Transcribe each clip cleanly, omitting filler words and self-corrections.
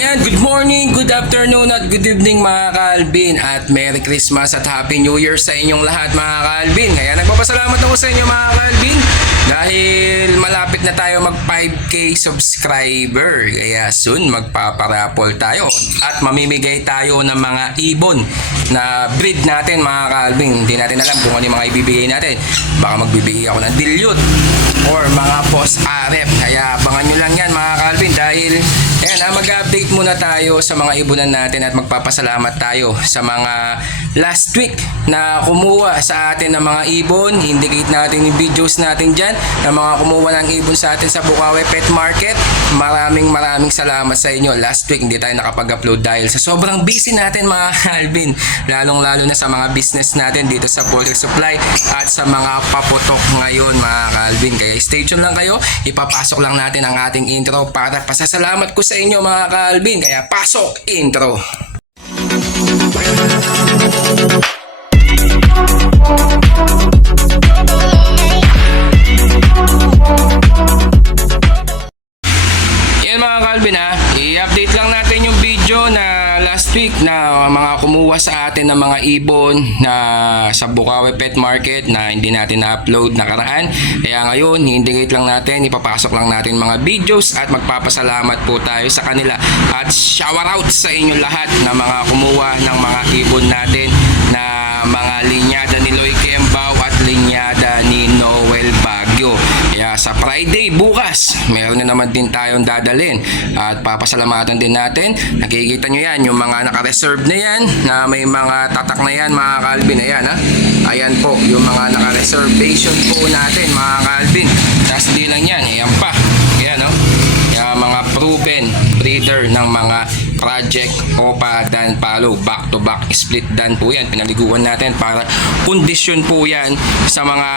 Ayan, good morning, good afternoon at good evening mga ka-Alvin. At Merry Christmas at Happy New Year sa inyong lahat mga ka-Alvin. Kaya nagpapasalamat ako sa inyo mga ka-Alvin dahil malapit na tayo mag 5K subscriber. Kaya soon magpaparapol tayo at mamimigay tayo ng mga ibon na breed natin mga ka-Alvin. Hindi natin alam kung ano yung mga ibibigay natin. Baka magbibigay ako ng dilute or mga post RF. Kaya abangan nyo lang yan mga ka-Alvin dahil ayan, mag-update muna tayo sa mga ibunan natin at magpapasalamat tayo sa mga last week na kumuha sa atin ng mga ibon. Indicate natin yung videos natin dyan na mga kumuha ng ibon sa atin sa Bukawi Pet Market. Maraming salamat sa inyo. Last week hindi tayo nakapag-upload dahil sa sobrang busy natin mga Alvin. Lalong-lalo na sa mga business natin dito sa poultry supply at sa mga paputok ngayon mga Alvin. Kaya stay tuned lang kayo. Ipapasok lang natin ang ating intro para pasasalamat ko sa inyo mga ka-Alvin. Kaya pasok intro. Yan mga ka-Alvin ha, i-update lang natin yung video na last week na mga kumuha sa atin ng mga ibon na sa Bukawi Pet Market na hindi natin na-upload nakaraan. Kaya ngayon, i-indicate lang natin, ipapasok lang natin mga videos at magpapasalamat po tayo sa kanila. At shout out sa inyo lahat na mga kumuha ng mga ibon natin na mga linyada ni Loy Kembao at linyada ni Noel Baguio. Kaya sa Friday bukas, meron na naman din tayong dadalhin at papasalamatan din natin. Nakikita nyo yan, yung mga naka-reserve na yan na may mga tatak na yan mga ka-Alvin. Ayan ha, ayan po yung mga naka-reservation po natin mga ka-Alvin. Tapos di lang yan, ayan pa, ayan o, yung mga proven breeder ng mga Project Opa Dan Palo, back to back split dan po yan. Pinaliguan natin para kondisyon po yan sa mga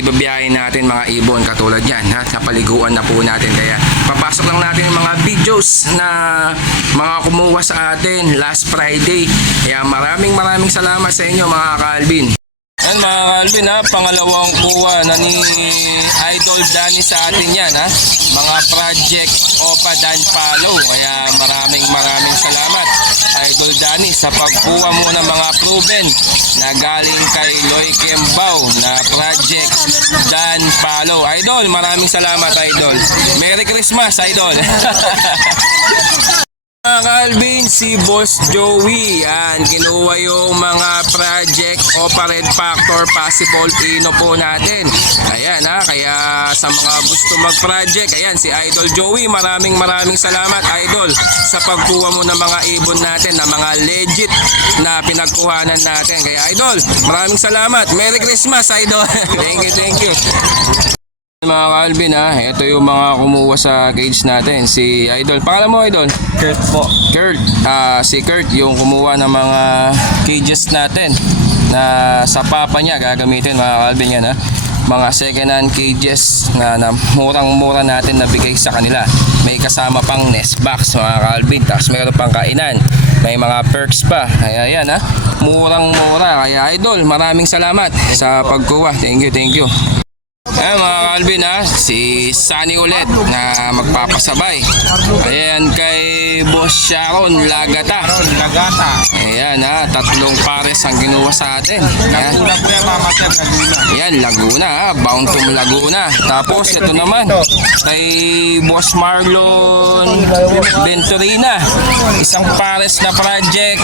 ibabiyahin natin mga ibon katulad yan ha, napaliguan na po natin. Kaya papasok lang natin yung mga videos na mga kumuha sa atin last Friday. Kaya maraming salamat sa inyo mga ka-Alvin. Yan mga ka-Alvin ha, pangalawang kuha na ni Idol Danny sa atin yan ha, mga Project Opa Dan Palo. Kaya maraming salamat Idol Danny sa pagkuha mo ng mga proven na galing kay Loy Kembao na Project Dan Palo. Idol, maraming salamat Idol. Merry Christmas Idol. Mga ka-Alvin, si Boss Joey yan, kinuha yung mga Project Opa Red Factor Possible Pino po natin. Ayan ha, kaya sa mga gusto mag-project, ayan si Idol Joey, maraming salamat Idol sa pagkuha mo ng mga ibon natin na mga legit na pinagkuhanan natin. Kaya Idol, maraming salamat. Merry Christmas Idol. Thank you. Mga ka-Alvin ha, ito yung mga kumuha sa cage natin. Si Idol, pangalan mo Idol? Kurt po. Kurt, si Kurt yung kumuha ng mga cages natin na sa papa niya gagamitin mga ka-Alvin yan ha. Mga second hand cages na murang-mura natin nabigay sa kanila. May kasama pang nest box mga ka-Alvin, tapos mayroon pang kainan, may mga perks pa. Kaya yan ha, murang-mura. Kaya Idol, maraming salamat sa pagkuha. Thank you. Ayan mga ka-Alvin ha, si Sunny ulit na magpapasabay. Ayan kay Boss Sharon Lagata. Ayan ha, tatlong pares ang ginuha sa atin. Laguna po yan mga sir, Laguna. Ayan, Laguna ha, bound to Laguna. Tapos ito naman kay Boss Marlon Venturina, isang pares na Project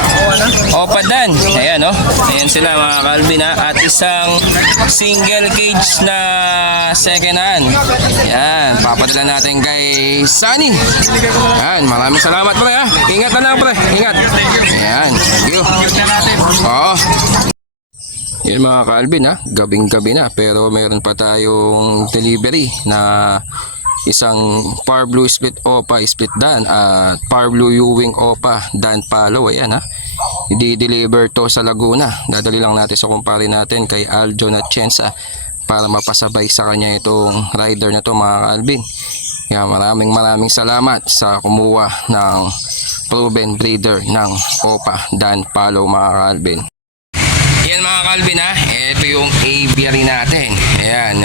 Opa Dan. Ayan o, ayan sila mga ka-Alvin ha. At isang single cage na second hand. Yan, papadala natin kay Sunny. Yan, maraming salamat pre ha. Ingat na lang pre, ingat. Yan, thank you. Oo. Yan mga ka-Alvin ha, gabing-gabi na pero meron pa tayong delivery na isang Par Blue Split Opa Split Dan at Par Blue Ewing Opa Dan Palo. Ayan ha, i-deliver to sa Laguna. Dadali lang natin sa kumpare natin kay Aljo at Chensa para mapasabay sa kanya itong rider na to mga ka-Alvin. Kaya maraming salamat sa kumuha ng proven breeder ng Opa Dan Palo mga ka-Alvin. Yan mga ka-Alvin ha, ito yung aviary natin. Ayan,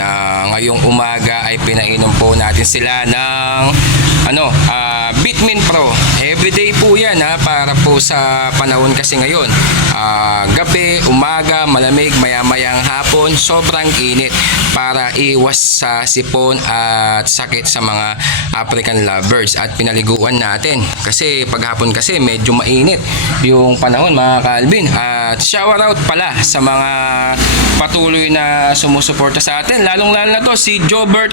ngayong umaga ay pinainom po natin sila ng Bitmin Pro everyday po yan ha, para po sa panahon kasi ngayon. Gabi, umaga, malamig, maya-mayang hapon, sobrang init para iwas sa sipon at sakit sa mga African lovebirds. At pinaliguan natin kasi paghapon kasi medyo mainit yung panahon mga Calvin. At shout out pala sa mga patuloy na sumusuporta sa atin, lalong-lalo na to si Jobert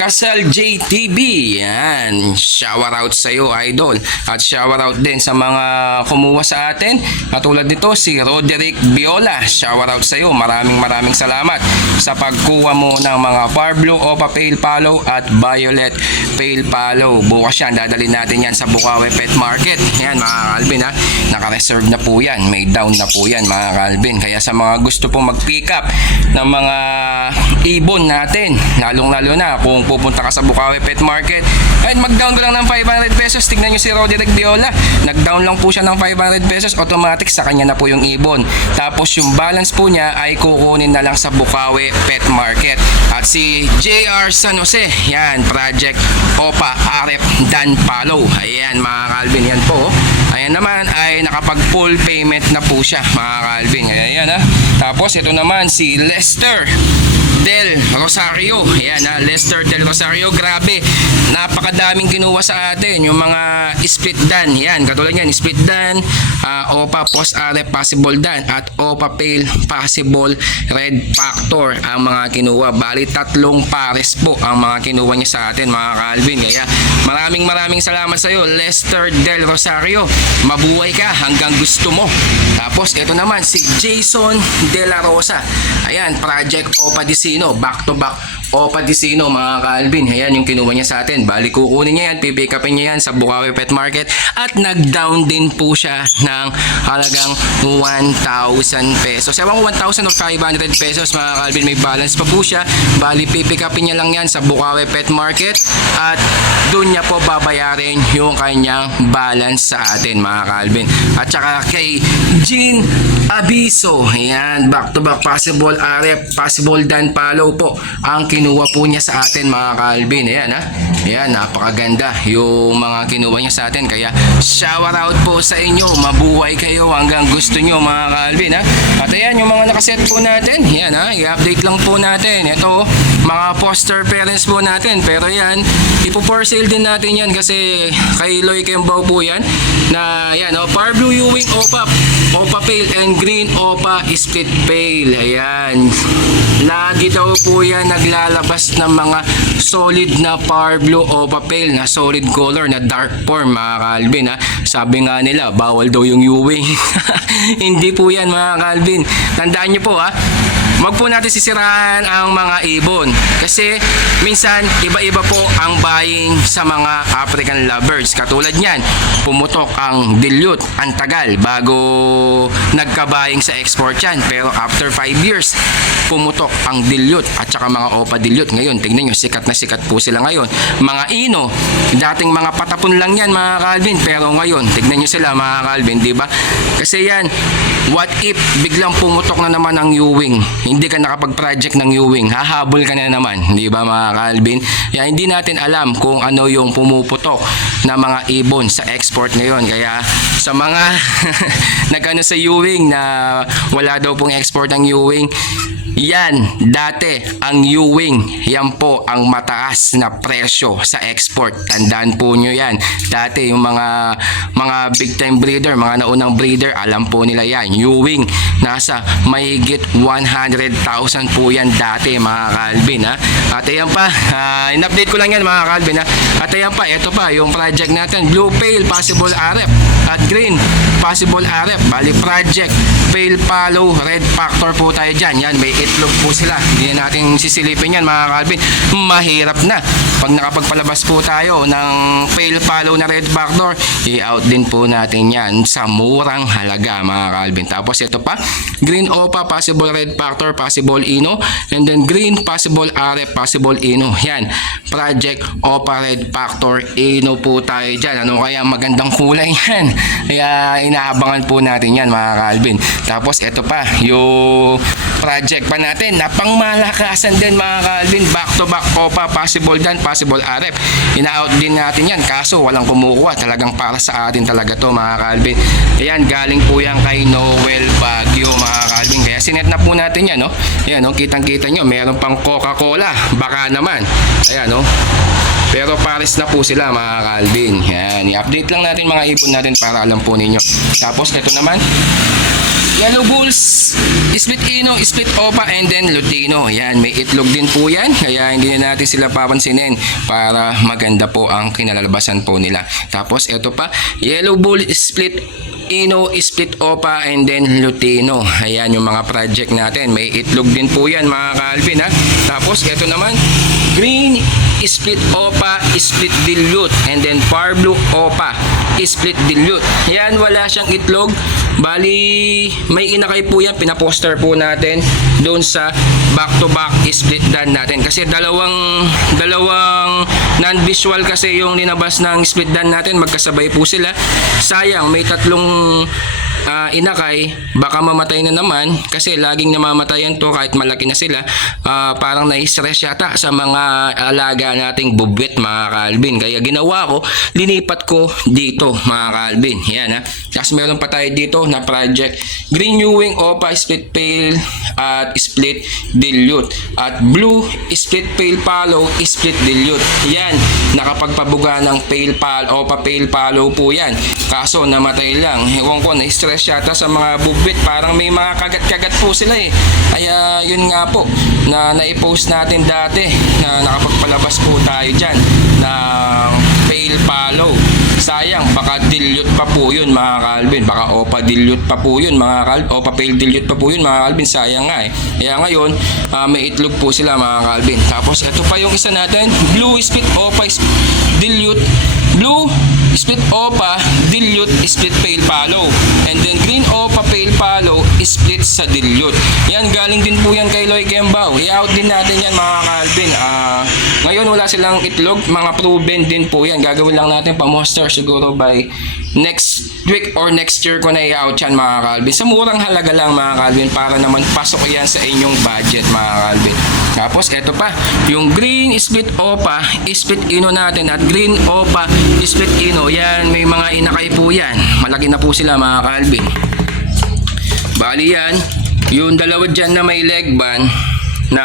Casal JTB. Yan, shout out sa iyo idol. At shout out din sa mga kumuha sa atin, katulad nito si Roderick Viola. Shout out sa iyo, maraming salamat sa pagkuha mo ng mga Far Blue, Opa Pale Palo at Violet Pale Palo. Bukas yan, dadalhin natin yan sa Bukawi Pet Market. Yan mga Calvin ha, naka-reserve na po yan, may down na po yan mga Calvin. Kaya sa mga gusto pong mag-pick up ng mga ibon natin, lalong-lalo na kung pupunta ka sa Bukawi Pet Market, at mag-down ko lang ng 500 pesos. Tignan nyo si Roderick Viola, nag-down lang po siya ng 500 pesos, automatic sa kanya na po yung ibon. Tapos yung balance po niya ay kukunin na lang sa Bukawi Pet Market. At si JR San Jose, yan, Project Opa Arep Dan Palo. Ayan mga Calvin, yan po. Ayan naman ay nakapag full payment na po siya mga Calvin. Ayan ha. Tapos ito naman si Lester Del Rosario. Ayan ha, Lester Del Rosario. Grabe, napakadaming kinuha sa atin. Yung mga split dan. Yan, katulad yan, split dan, Opa Post Arep Possible Dan at Opa Pale Possible Red Factor ang mga kinuha. Bali, 3 pares po ang mga kinuha niya sa atin mga Calvin. Kaya maraming salamat sa iyo Lester Del Rosario. Mabuhay ka hanggang gusto mo. Tapos ito naman si Jason De La Rosa. Ayan, Project Opa Dicino, back to back Opa Dicino mga Calvin. Ayan yung kinuha niya sa atin. Bali, kukunin niya yan, pipick upin niya yan sa Bukawi Pet Market. At nag-down din po siya ng halagang 1,000 pesos. Ewan ko 1,000 or 500 pesos mga Calvin. May balance pa po siya. Bali, pipick upin niya lang yan sa Bukawi Pet Market. At doon niya po babayarin yung kanyang balance sa atin mga Calvin. At saka kay Jean Abiso. Ayan, back to back Possible Arep, Possible Dan Palo po ang kinuha po niya sa atin mga Calvin. Ayan ha. Ayan, napakaganda yung mga kinuha niya sa atin. Kaya shout out po sa inyo. Mabuhay kayo hanggang gusto nyo mga Calvin ha. At ayan yung mga nakaset po natin. Ayan ha, i-update lang po natin. Ito, mga foster parents po natin. Pero yan, ipo-for sale din natin yan kasi kay Loy Kembaw po yan. Na yan, Far Blue Ewing Opa, Opa Pale and Green Opa Split Pale. Ayan. Lagi daw po yan naglalabas ng mga solid na Far Blue Opa Pale na solid color na dark form mga Calvin ha. Sabi nga nila, bawal daw yung Ewing. Hindi po yan mga Calvin. Tandaan nyo po ha. Wag po natin sisiraan ang mga ibon kasi minsan iba-iba po ang buying sa mga African lovebirds. Katulad niyan, pumutok ang dilute, ang tagal bago nagka-buying sa export yan. Pero after 5 years, pumutok ang dilute at saka mga Opa dilute. Ngayon, tingnan nyo, sikat na sikat po sila ngayon. Mga Ino, dating mga patapon lang yan mga Calvin, pero ngayon, tignan nyo sila mga Calvin, di ba? Kasi yan, what if biglang pumutok na naman ang Ewing? Hindi ka nakapag-project ng Ewing, hahabol ka na naman, di ba mga Calvin? Kaya hindi natin alam kung ano yung pumuputok na mga ibon sa export ngayon. Kaya sa mga nagano sa Ewing na wala daw pong export ng Ewing, yan, dati ang Ewing, yan po ang mataas na presyo sa export. Tandaan po nyo yan. Dati yung mga big time breeder, mga naunang breeder, alam po nila yan. Ewing, nasa mahigit 100,000 po yan dati mga Calvin ha. At ayan pa, in-update ko lang yan mga Calvin ha. At ayan pa, ito pa yung project natin, Blue Pale Possible Arep at Green Possible Arep. Bali, Project Pale Palo Red Factor po tayo dyan. Yan, may itlog po sila. Hindi na natin sisilipin yan mga Calvin. Mahirap na. Pag nakapagpalabas po tayo ng Pale Palo na Red Factor, i-out din po natin yan sa murang halaga mga Calvin. Tapos ito pa, Green Opa Possible Red Factor, Possible Ino, and then Green Possible Arep, Possible Ino. Yan, Project Opa Red Factor Ino po tayo dyan. Ano kaya magandang kulay yan? Kaya inaabangan po natin yan mga Calvin. Tapos ito pa, yung project pa natin na pangmalakasan din mga ka-Alvin. Back to back OPA, possible dan, possible RF. Ina-out din natin yan, kaso walang kumukuha. Talagang para sa atin talaga to mga ka-Alvin. Ayan, galing po yan kay Noel Baguio mga ka-Alvin. Kaya sinet na po natin yan, no? Ayan, no? Kitang-kita nyo, meron pang Coca-Cola. Baka naman. Ayan, no? Pero pares na po sila mga ka-Alvin. Yan, i-update lang natin mga ibon natin para alam po ninyo. Tapos ito naman, Yellow Bulls, split Ino, split Opa, and then Lutino. Yan, may itlog din po yan. Kaya hindi na natin sila papansinin para maganda po ang kinalalabasan po nila. Tapos ito pa, Yellow Bull, split Ino, split Opa, and then Lutino. Ayan yung mga project natin. May itlog din po yan mga ka-Alvin, ha. Tapos ito naman, Green, split Opa, split Dilute, and then Far Blue Opa, split Dilute. Yan, wala siyang itlog. Bali, may inakay po yan. Pinaposter po natin doon sa back-to-back split dan natin. Kasi dalawang non-visual kasi yung linabas ng split dan natin. Magkasabay po sila. Sayang, may tatlong inakay, baka mamatay na naman kasi laging namamatayan to kahit malaki na sila. Parang na-stress yata sa mga alaga nating bubwet mga ka-Alvin, kaya ginawa ko, linipat ko dito mga ka-Alvin. Yan, ha. Tapos meron pa tayo dito na project Green New Wing Opa, split Pale at split Dilute, at Blue split Pale Palo, split Dilute. Yan, nakapagpabuga ng Pale Palo, Opa Pale Palo po yan, kaso namatay lang. Ewan ko, na-stress yata sa mga bubwit, parang may mga kagat-kagat po sila eh. Kaya yun nga po na naipost natin dati na nakapagpalabas po tayo dyan ng Pale Palo. Sayang, baka dilute pa po yun mga ka-Alvin, baka Opa dilute pa po yun mga ka-Alvin, Opa Pale dilute pa po yun mga ka-Alvin. Sayang nga eh. Kaya ngayon may itlog po sila mga ka-Alvin. Tapos ito pa yung isa natin, Blue split Opa dilute, Blue split Opa dilute, split Pale Palo, and then Green Opa Pale Palo, split sa dilute. Yan, galing din po yan kay Loy Kembao. I-out din natin yan mga ka-Alvin. Ngayon wala silang itlog, mga proven din po yan. Gagawin lang natin pa-monster siguro by next week or next year ko na i-out yan mga ka-Alvin. Sa murang halaga lang mga ka-Alvin, para naman pasok yan sa inyong budget mga ka-Alvin. Tapos ito pa, yung Green split Opa, split Ino natin, at Green Opa split Ino. Yan, may mga inakay po yan. Malaki na po sila mga ka-Alvin. Bali yan, yung dalawa dyan na may leg band na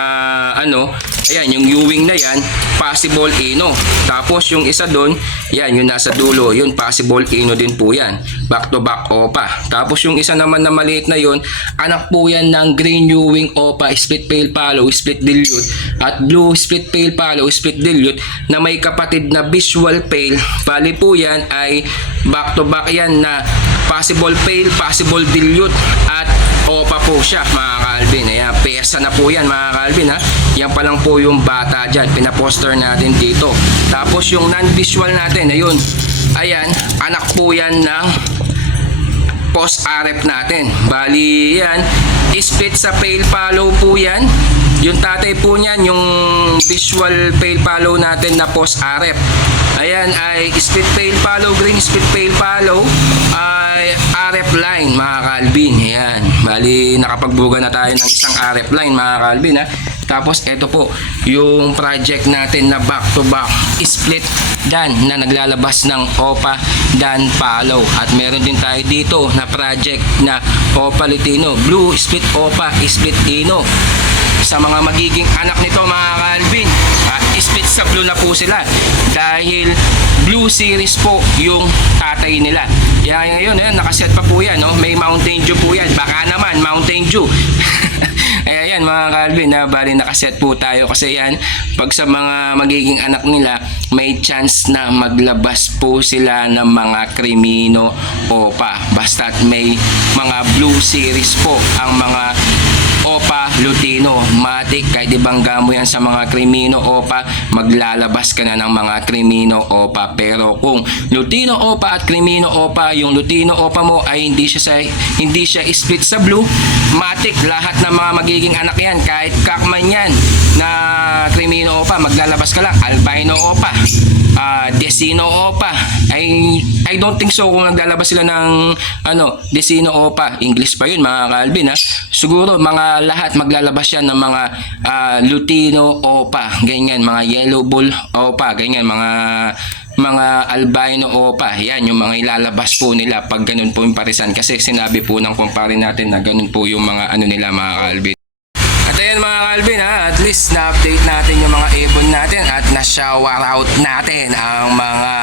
ano, ayan, yung U-wing na yan, possible Ino. Tapos yung isa doon, yan, yung nasa dulo, yun possible Ino din po yan. Back to back Opa. Tapos yung isa naman na maliit na yun, anak po yan ng Green U-wing Opa, split Pale Palo, split Dilute, at Blue split Pale Palo, split Dilute, na may kapatid na visual Pale. Bali po yan ay back to back yan na possible Pale, possible Dilute, at Opa po siya mga ka-Alvin. Ayan, pesa na po yan mga ka-Alvin, ha. Yan pa lang po yung bata dyan, pinaposter natin dito. Tapos yung non-visual natin, ayun, ayan, anak po yan ng post RF natin. Bali yan, split sa Pale Palo po yan. Yung tatay po niyan, yung visual Pale Palo natin na post RF, ayan ay split Pale Palo, Green split Pale Palo, ay RF line mga ka-Alvin. Ayan, bali nakapagbuga na tayo ng isang RF line mga ka-Alvin, ha. Tapos ito po yung project natin na back to back split dan na naglalabas ng Opa dan Palo, at meron din tayo dito na project na Opa Lutino, Blue split Opa split Ino. Sa mga magiging anak nito mga ka-Alvin, split sa Blue na po sila dahil Blue series po yung tatay nila. Yan, ngayon nakaset pa po yan, no? May Mountain Dew po yan, baka naman Mountain Dew. Ayan mga ka-Alvin, bali nakaset po tayo kasi yan, pag sa mga magiging anak nila, may chance na maglabas po sila ng mga Crimino Opa, basta't may mga Blue series po ang mga Opa Lutino. Matik, kahit ibangga mo yan sa mga Crimino Opa, maglalabas ka na ng mga Crimino Opa. Pero kung Lutino Opa at Crimino Opa, yung Lutino Opa mo ay hindi siya split sa Blue, matik, lahat ng mga magiging anak yan, kahit kakman yan na Crimino Opa, maglalabas ka lang Albino Opa, Desino Opa, ay I don't think so kung naglalabas sila ng Desino Opa. English pa yun mga Calvin ha. Siguro mga lahat maglalabas yan ng mga Lutino Opa, ganyan, mga Yellow Bull Opa, ganyan, mga albino opa. Yan yung mga ilalabas po nila pag ganun po yung parisan, kasi sinabi po ng kumpare natin na ganun po yung mga nila mga Calvin. At ayan mga Calvin ha, at least na-update natin yung mga ibon natin at na-shower out natin ang mga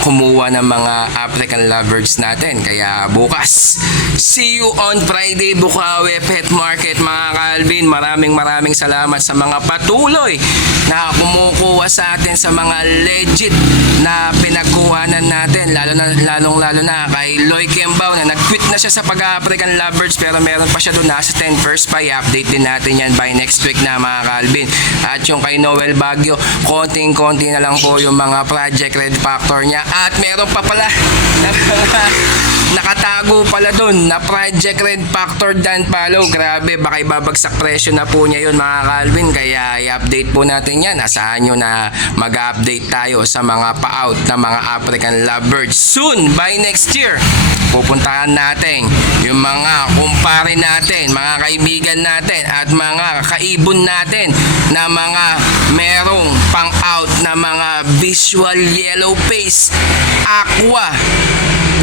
kumuha ng mga African lovebirds natin. Kaya bukas, see you on Friday Bukawi Pet Market mga Calvin. Maraming salamat sa mga patuloy na kumukuha sa atin sa mga legit na pinagkuhanan natin, lalong-lalo na kay Loy Kembao na nag-quit na siya sa pag-African lovebirds, pero meron pa siya doon, nasa 10 first pa. I-update din natin yan by next week na mga Calvin. At yung kay Noel Baguio, konting-konti na lang po yung mga Project Red Factor niya, at meron pa pala nakatago pala doon na Project Red Factor Dan Palo. Grabe, baka ibabagsak presyo na po niya yun mga Calvin, kaya i-update po natin yan. Asahan nyo na mag-update tayo sa mga pa-out na mga African lovebirds soon by next year. Pupuntahan natin yung mga kumpare natin, mga kaibigan natin at mga kaibon natin na mga merong pang-out na mga visual yellow face, aqua,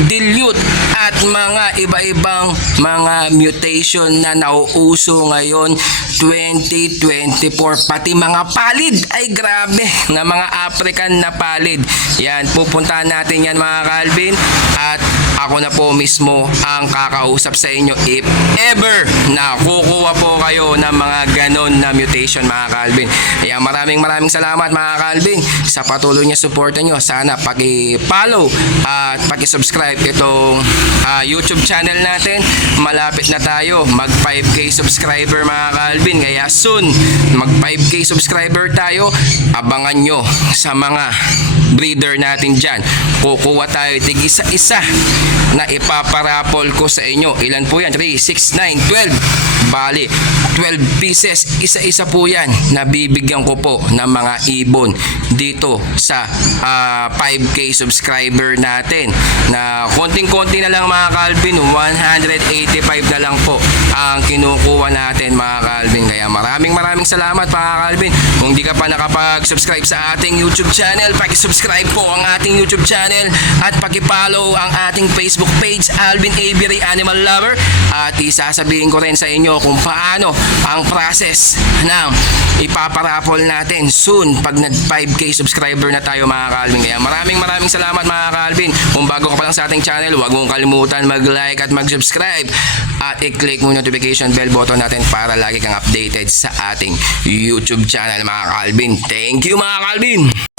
dilute at mga iba-ibang mga mutation na nauuso ngayon 2024. Pati mga palid, ay grabe, na mga African na palid. Yan, pupuntahan natin yan mga Calvin, at ako na po mismo ang kakausap sa inyo if ever na kukuha po kayo ng mga ganon na mutation mga Calvin. Kaya maraming salamat mga Calvin sa patuloy niya suporta nyo. Sana paki-follow at paki-subscribe itong YouTube channel natin. Malapit na tayo mag 5K subscriber mga Calvin, kaya soon mag 5K subscriber tayo. Abangan nyo sa mga breeder natin dyan. Kukuha tayo tig isa-isa na ipaparapol ko sa inyo. Ilan po yan? 3, 6, 9, 12. Bali, 12 pieces. Isa-isa po yan na bibigyan ko po ng mga ibon dito sa 5K subscriber natin. Na konting-konti na lang mga Calvin, 185 na lang po ang kinukuha natin mga Calvin. Kaya maraming salamat mga Calvin. Kung di ka pa nakapag-subscribe sa ating YouTube channel, paki-subscribe po ang ating YouTube channel at paki-follow ang ating Facebook page, Alvin Avery Animal Lover. At isasabihin ko rin sa inyo kung paano ang process ng ipaparapol natin soon pag nag 5K subscriber na tayo mga Calvin. Kaya maraming salamat mga Calvin. Kung bago ka pa lang sa ating channel, huwag mong kalimutan mag-like at mag-subscribe at i-click mo yung notification bell button natin para lagi kang updated sa ating YouTube channel mga Calvin. Thank you mga Calvin!